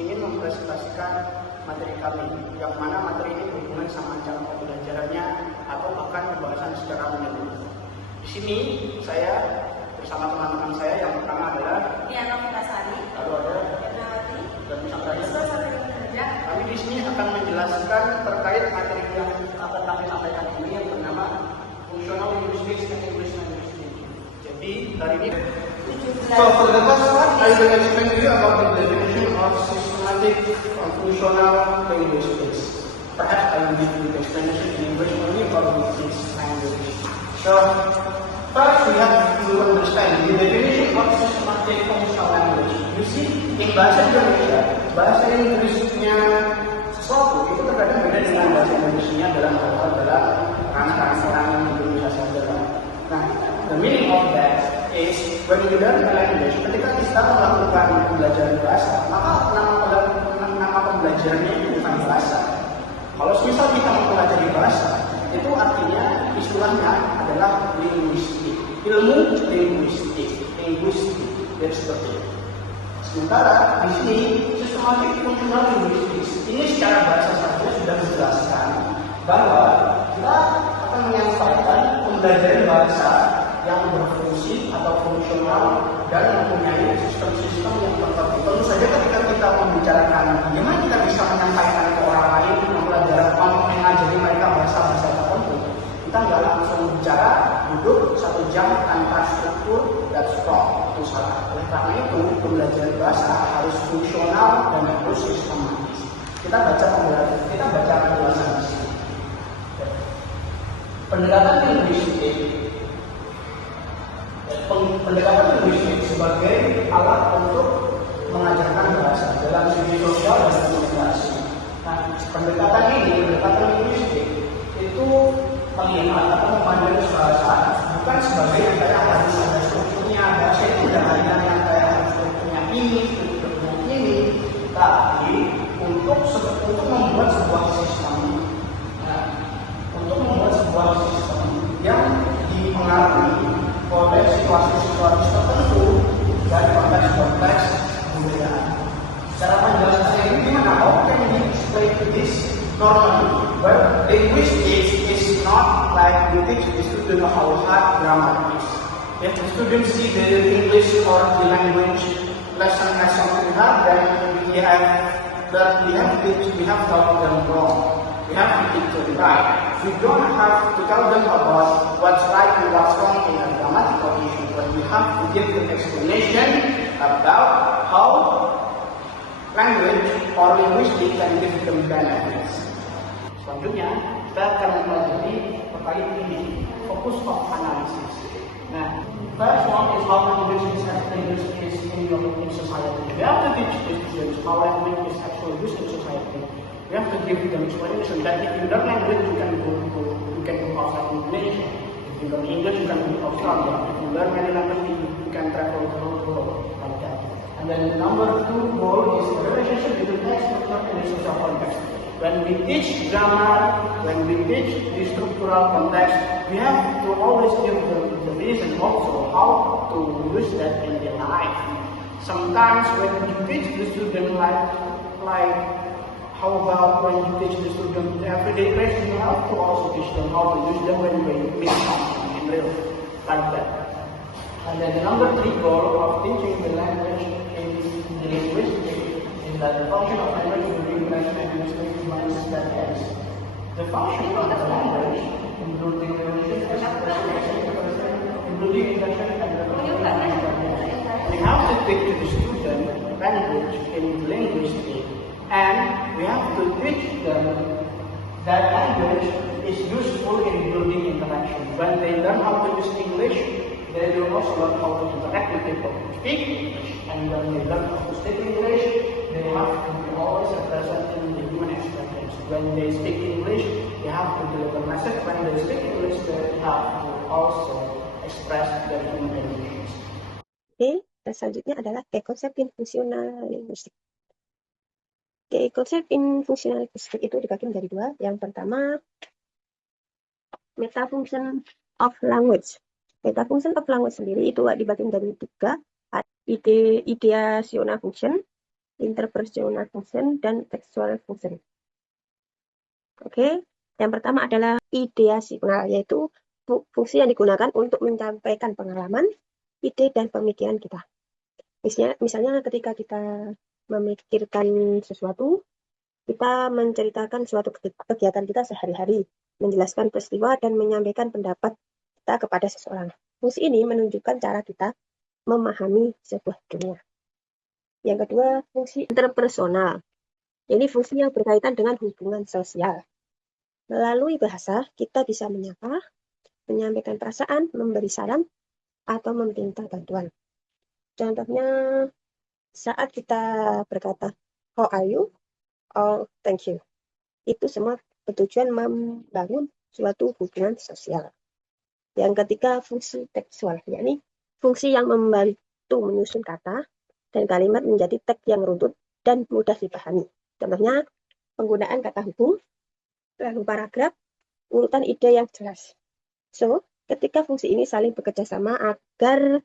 ingin mempresentasikan materi kami, yang mana materi ini berhubungan sama cara pembelajarannya atau bahkan pembahasan secara menyeluruh. Di sini saya bersama teman-teman saya, yang pertama adalah Diana Putasari, lalu ada Yadawati, dan Nusantara. Kerja. Kami di sini akan menjelaskan terkait materi yang akan kami sampaikan ini yang bernama Functional Linguistics and English Language Teaching. Jadi hari ini, so for the first one, I will explain to you about the definition of systematic functional linguistics. Perhaps I will give you the explanation in English only about this language. So first we have to understand the definition of systematic functional language. You see, in bahasa Indonesia, bahasa Inggrisnya sesuatu itu terkadang beda dengan bahasa Indonesia dalam rangka-rangka Indonesia saja. Nah, the meaning of that is when you learn a language, ketika kita melakukan pembelajaran bahasa, maka nama pembelajarannya itu bukan bahasa. Kalau misal kita mempelajari bahasa, itu artinya istilahnya adalah linguistik, ilmu linguistik, dan seperti itu. Sementara di sini systematic functional linguistics ini secara bahasa saja sudah dijelaskan bahwa kita akan menyampaikan pembelajaran bahasa yang berfungsi atau fungsional dan mempunyai sistem-sistem yang tertentu. Tentu saja ketika kita membicarakan bagaimana kita bisa menyampaikan ke orang lain mengajari mereka bahasa-bahasa tertentu, kita nggak langsung bicara duduk 1 jam tanpa struktur dan stop, itu salah. Oleh karena itu pembelajaran bahasa harus fungsional dan harus sistematis. Kita baca penjelasan di sini. Pendekatan linguistik sebagai alat untuk mengajarkan bahasa dalam segi sosial dan komunikasi. Nah, pendekatan linguistik itu melihat atau memandang bahasa bukan sebagai yang kayak harus ada strukturnya. Bahasa itu tidak hanya yang kayak harus strukturnya ini, tapi untuk membuat sebuah sistem, yang dipengaruhi oleh situasi-situasi tertentu dan konteks-konteks kebudayaan. Cara penjelasannya ini gimana? How can we explain this normally? Well, linguistics is not like we teach the student how hard grammar is. If the students see the English or the language lesson as something hard, then we have taught them wrong. We have to teach them right. We don't have to tell them about what's right and what's wrong in a grammatical issue, but we have to give them explanation about how language or linguistics can give them benefits. Selanjutnya, kita akan mempelajari terkait ini, focus of analysis. Nah, first one is how language is actually used in society. We have to teach the students how language is actually used in society. We have to give them explanation that if you learn language, you can go outside Indonesia. If you learn English, you can go to Australia. If you learn many languages, you can travel the whole world like that. And then number 2 goal is the relationship between text and the social context. When we teach grammar, when we teach the structural context, we have to always give the reason also how to use that in their life. Sometimes when you teach the student like how about when you teach the student everyday phrase, you have to also teach them how to use them when they meet something in real, like that. And then the number 3 goal of teaching the language is the linguistic, is that the function of language will be connection and linguistic minus that ends. The function of the language, including relationship, including intention and we have to teach the student language in linguistic, and we have to teach them that language is useful in building interaction. When they learn how to use English, they will also learn how to interact with people who speak English. And when they learn how to speak English, they have to be always present in the human experience. When they speak English, they have to deliver message. When they speak English, they have to also express their human emotions. Oke, dan selanjutnya adalah konsep fungsional linguistik. Konsep fungsional linguistik itu dibagi menjadi 2. Yang pertama, metafunction of language. Metafunction of language sendiri itu dibagi menjadi 3. Ideational function, interpersonal function, dan textual function. Oke, yang pertama adalah ideasi, yaitu fungsi yang digunakan untuk menyampaikan pengalaman, ide, dan pemikiran kita. Misalnya ketika kita memikirkan sesuatu, kita menceritakan suatu kegiatan kita sehari-hari, menjelaskan peristiwa, dan menyampaikan pendapat kita kepada seseorang. Fungsi ini menunjukkan cara kita memahami sebuah dunia. Yang kedua, fungsi interpersonal. Ini fungsi yang berkaitan dengan hubungan sosial. Melalui bahasa, kita bisa menyapa, menyampaikan perasaan, memberi saran, atau meminta bantuan. Contohnya, saat kita berkata, how are you? Or thank you. Itu semua bertujuan membangun suatu hubungan sosial. Yang ketiga, fungsi tekstual, yakni fungsi yang membantu menyusun kata dan kalimat menjadi teks yang runtut dan mudah dipahami. Contohnya, penggunaan kata hubung, lalu paragraf, urutan ide yang jelas. So, ketika fungsi ini saling bekerja sama agar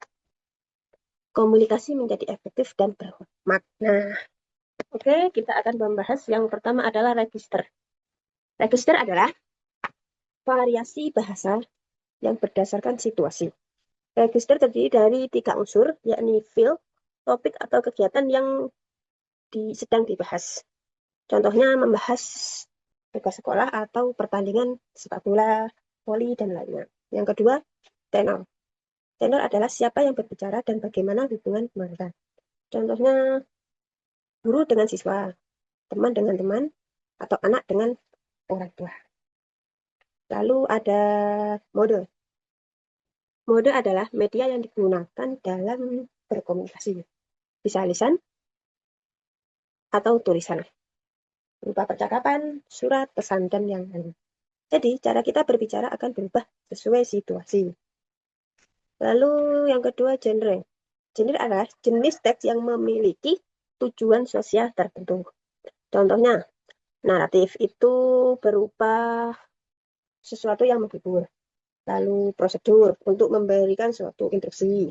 komunikasi menjadi efektif dan bermakna. Oke, kita akan membahas yang pertama adalah register. Register adalah variasi bahasa yang berdasarkan situasi. Register terdiri dari 3 unsur, yakni field, topik atau kegiatan yang sedang dibahas. Contohnya membahas tugas sekolah atau pertandingan sepak bola, voli, dan lainnya. Yang kedua, tenor. Tenor adalah siapa yang berbicara dan bagaimana hubungan mereka. Contohnya guru dengan siswa, teman dengan teman, atau anak dengan orang tua. Lalu ada mode. Mode adalah media yang digunakan dalam berkomunikasi. Bisa lisan atau tulisan, berupa percakapan, surat, pesan, dan yang lain. Jadi, cara kita berbicara akan berubah sesuai situasi. Lalu yang kedua, genre. Genre adalah jenis teks yang memiliki tujuan sosial tertentu. Contohnya, naratif itu berupa sesuatu yang menghibur. Lalu prosedur untuk memberikan suatu instruksi.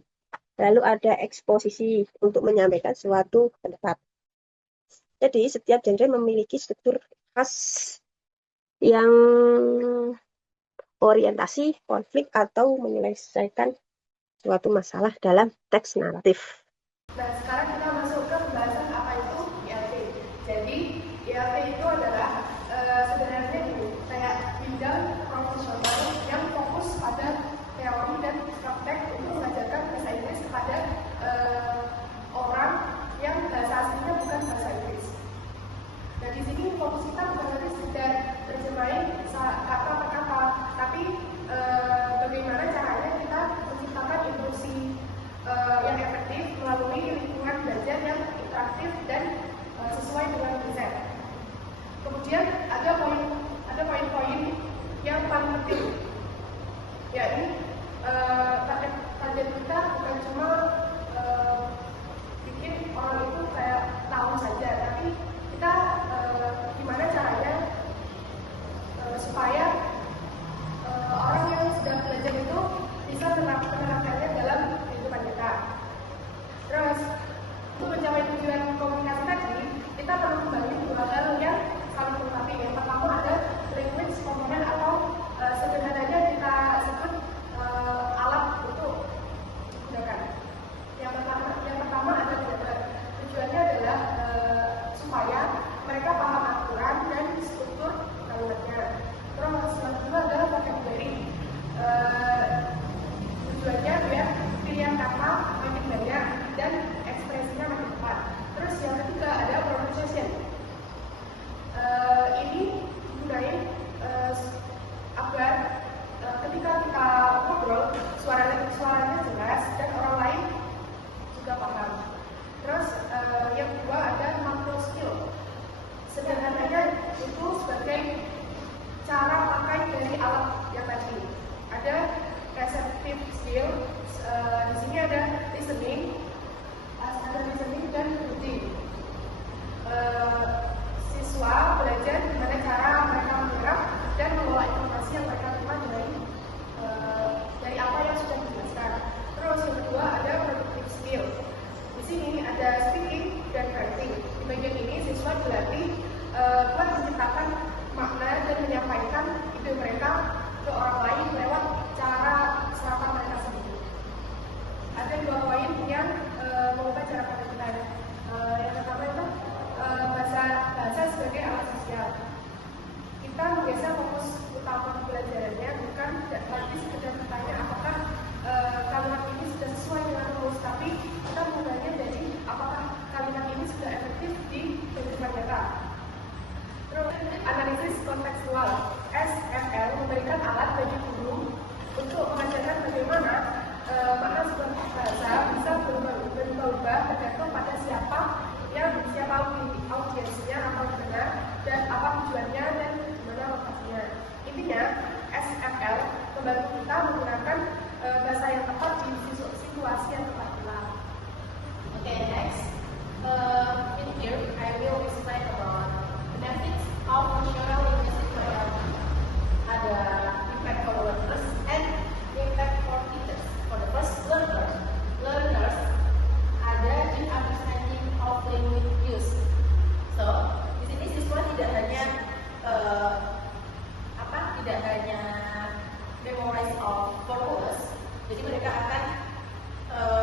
Lalu ada eksposisi untuk menyampaikan suatu pendapat. Jadi setiap genre memiliki struktur khas yang orientasi, konflik, atau menyelesaikan suatu masalah dalam teks naratif. Nah, sekarang kita masuk ke pembahasan apa itu ILT. Jadi, ILT itu adalah sebenarnya kayak bidang profesional yang fokus pada teori dan praktek untuk mengajarkan bahasa Inggris kepada orang yang bahasa aslinya bukan bahasa Inggris. Nah, di sini fokus kita bukan lagi sekedar terjemahin kata per kata, tapi bagaimana caranya kita menciptakan inklusi yang efektif melalui lingkungan belajar yang interaktif dan sesuai dengan riset. Kemudian ada poin-poin yang paling penting, yakni target kita bukan cuma bikin orang itu kayak tahu saja, tapi kita gimana caranya supaya orang yang sedang belajar itu bisa menerapkannya dalam kehidupan kita. Terus, untuk mencapai tujuan komunikasi tadi, kita perlu membagi 2 hal yang saling melengkapi. Yang pertama ada language komponen atau sederhananya kita sebut alat untuk digunakan. Yang pertama ada grammar. Tujuannya adalah supaya mereka paham aturan dan struktur kalimatnya. Terus yang kedua adalah vocabulary. Tujuannya biar pilihan kata makin banyak dan ekspresinya makin tepat. Terus yang ketiga ada pronunciation. Ini digunakan agar ketika kita ngobrol suaranya jelas dan orang lain juga paham. Terus yang kedua ada macro skill. Sederhananya itu sebagai cara pakai dari alat yang tadi. Ada receptive skill, di sini ada listening dan reading. Siswa belajar bagaimana cara mereka menyerap dan mengolah informasi yang mereka terima dari apa yang sudah dijelaskan. Terus yang kedua ada productive skill. Di sini ada speaking dan writing. bisa fokus utama pembelajarannya bukan lagi sekedar bertanya apakah kalimat ini sudah sesuai dengan rumus, tapi kita mulainya dari apakah kalimat ini sudah efektif di kehidupan nyata. Terus analisis kontekstual, SFL memberikan alat bagi guru untuk mengajarkan bagaimana makna sebuah bahasa bisa berubah-ubah tergantung pada siapa audiensnya atau pendengar dan apa tujuannya dan gimana lokasinya. Intinya SFL membantu kita menggunakan bahasa yang tepat di situasi yang tepat pula. Okay, next. In here, I will explain about benefits of functional linguistic methodology. Ada impact for learners and impact for teachers. For the first, learners ada in understanding of language use. So, di sini siswa tidak hanya tidak hanya memorize of formulas, jadi mereka akan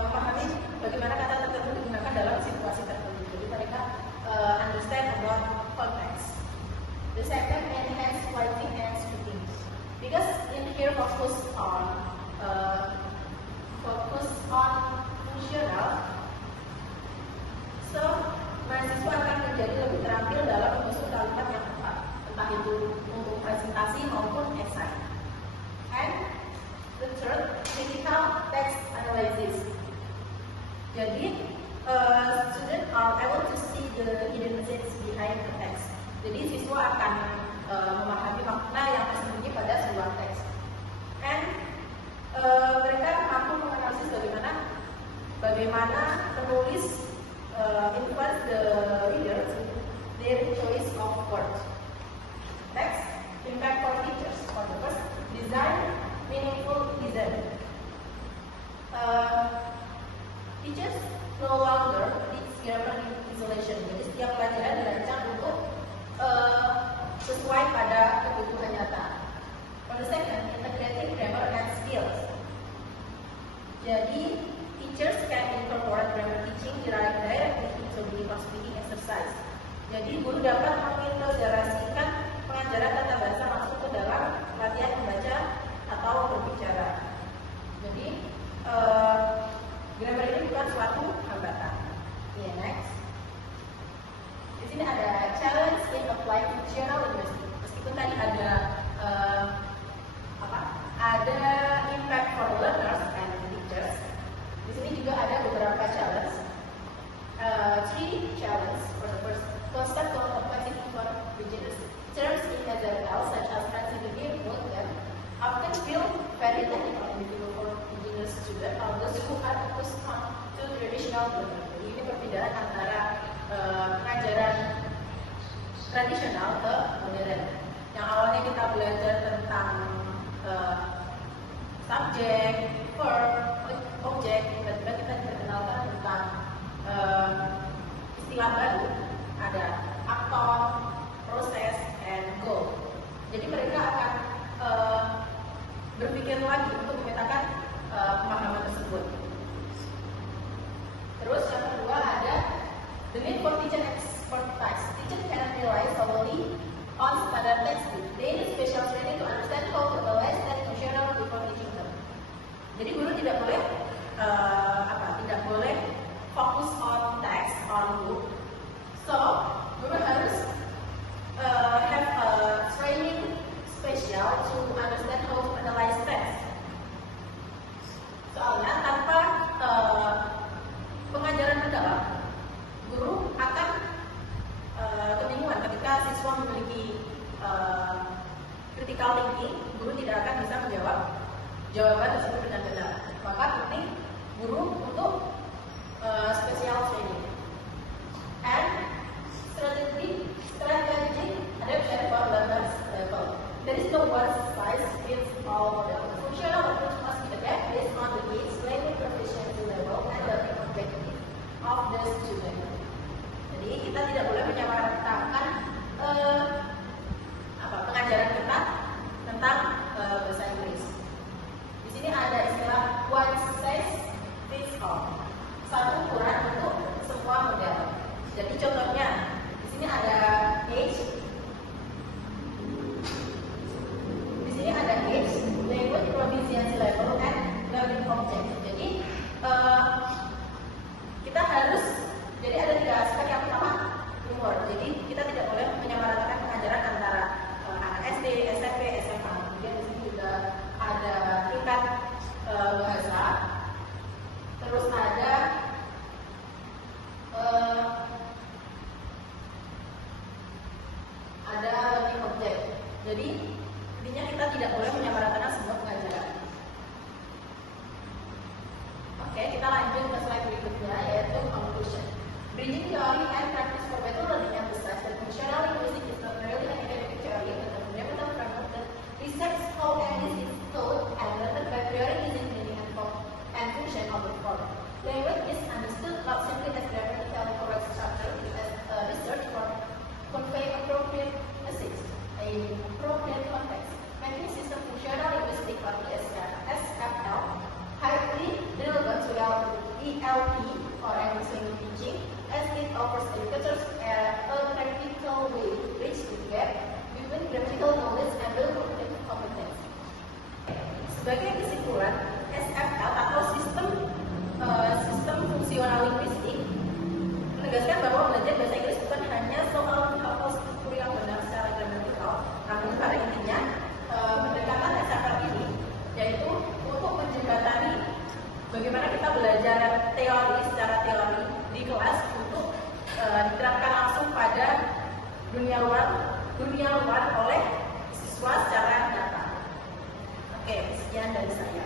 memahami bagaimana kata tertentu digunakan dalam situasi tertentu. Jadi mereka understand about context. The second, enhance writing and speaking, because in here focus on functional. So mahasiswa akan menjadi lebih terampil dalam menyusun kalimat yang tepat, entah itu untuk presentasi maupun esai. And the third, critical text analysis. Jadi, students are able to see the hidden message behind the text. Jadi, siswa akan memahami makna yang tersembunyi pada sebuah teks. And mereka mampu menganalisis bagaimana penulis influence the readers their choice of words. Next, impact for teachers. For the first, design meaningful design. Teachers no longer teach grammar in isolation. Jadi setiap pelajaran dirancang untuk sesuai pada kebutuhan nyata. For the second, integrating grammar and skills. Jadi teachers can incorporate grammar teaching directly into the speaking exercise. Jadi guru dapat mengintegrasikan pengajaran tata bahasa masuk ke dalam latihan membaca atau berbicara. Jadi grammar ini bukan suatu hambatan. Yeah, next. Di sini ada challenge in applied functional linguistics. Meskipun tadi ada ada impact for learners and teachers. Di sini juga ada beberapa challenge. Three challenge. For the first, concept of complexity for beginners. Terms in SFL such as sensitivity and often feel very technical and difficult for beginner students or those who are accustomed to traditional learning. Jadi ini perbedaan antara pengajaran tradisional ke modern. Yang awalnya kita belajar tentang subjek, verb, objek, tiba-tiba kita dikenalkan tentang istilah baru, ada aktor, proses, and goal. Jadi mereka akan berpikir lagi untuk memetakan pemahaman tersebut. Terus yang kedua ada the need for teacher expertise. Teacher cannot rely solely on standard textbook. They need special training to understand how to analyze and functional before teaching them. Jadi guru tidak boleh fokus on text on book. So guru harus have a training special to understand how to analyze text. Soalnya tanpa pengajaran mendalam, guru akan kebingungan ketika siswa memiliki critical thinking, guru tidak akan bisa menjawab jawaban tersebut dengan benar. Maka penting guru untuk special training. And strategy adaptation for learners level. There is no one size fits all model. The functional approach must be adapted based on the needs, learning proficiency level, and learning objective of the student. Jadi kita tidak boleh menyamaratakan pengajaran ketat tentang bahasa Inggris. Di sini ada istilah one size fits all. Satu ukuran untuk semua model. Jadi contohnya di sini ada age, Jadi intinya kita tidak boleh menyamaratakan sebuah pengajaran. Oke, kita lanjut ke slide berikutnya, yaitu conclusion. Bridging theory and practice for better learning emphasize that functional linguistics is not merely an academic theory, but a fundamental framework that resets how English is taught and learned by prioritizing meaning and function of the form. Language is understood not simply as grammatically correct structure, but as a research for convey appropriate message in appropriate context, making system functional linguistic or SFL highly relevant to ELP or English language teaching, as it offers educators a practical way to bridge the gap between grammatical knowledge and real cognitive competence. Sebagai kesimpulan, SFL atau sistem fungsional linguistik menegaskan bahwa belajar bahasa Inggris bukan hanya soal menghafal struktur yang benar secara gramatikal, namun pada intinya pendekatan SFL ini yaitu untuk menjembatani bagaimana kita belajar teori secara teori di kelas untuk diterapkan langsung pada dunia luar oleh siswa secara nyata. Oke, sekian dari saya.